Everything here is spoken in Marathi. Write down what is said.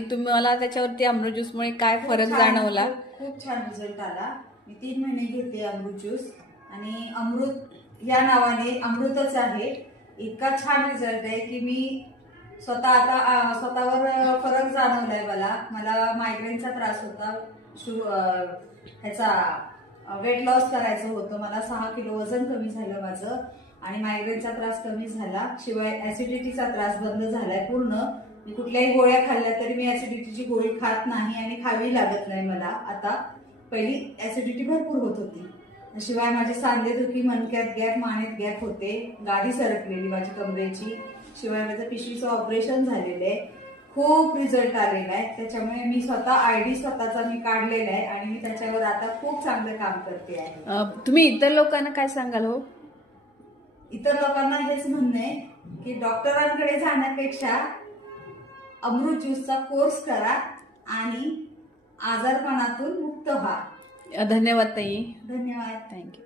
तुम्ही मला त्याच्यावरती अमृत ज्यूसमुळे काय फरक जाणवला? खूप छान रिझल्ट आला. मी 3 महिने घेते अमृत ज्यूस आणि अमृत या नावाने अमृतच आहे. इतका छान रिझल्ट आहे की मी स्वतःवर फरक जाणवलाय. मला मायग्रेनचा त्रास होता. ह्याचा वेट लॉस करायचं होतं. मला 6 किलो वजन कमी झालं माझं आणि मायग्रेनचा त्रास कमी झाला. शिवाय ऍसिडिटीचा त्रास बंद झालाय पूर्ण. मी कुठल्याही गोळ्या खाल्ल्या तरी मी ऍसिडिटीची गोळी खात नाही आणि खावी लागत नाही मला आता. पहिली ऍसिडिटी भरपूर होत होती. शिवाय माझे सांधेदुखी, मणक्यात गॅप, मानेत गॅप होते, गादी सरकलेली माझी कमरेची. शिवाय माझं पिशवीचं ऑपरेशन झालेलं आहे. खूप रिझल्ट आलेला आहे. त्याच्यामुळे मी स्वतः आयडी स्वतःचा मी काढलेला आहे आणि मी त्याच्यावर आता खूप चांगलं काम करते आहे. तुम्ही इतर लोकांना काय सांगाल हो? इतर लोकांना हेच म्हणणं आहे की डॉक्टरांकडे जाण्यापेक्षा अमृत ज्यूसचा कोर्स करा आणि आजारपणातून मुक्त व्हा. धन्यवाद ताई. धन्यवाद. थँक्यू.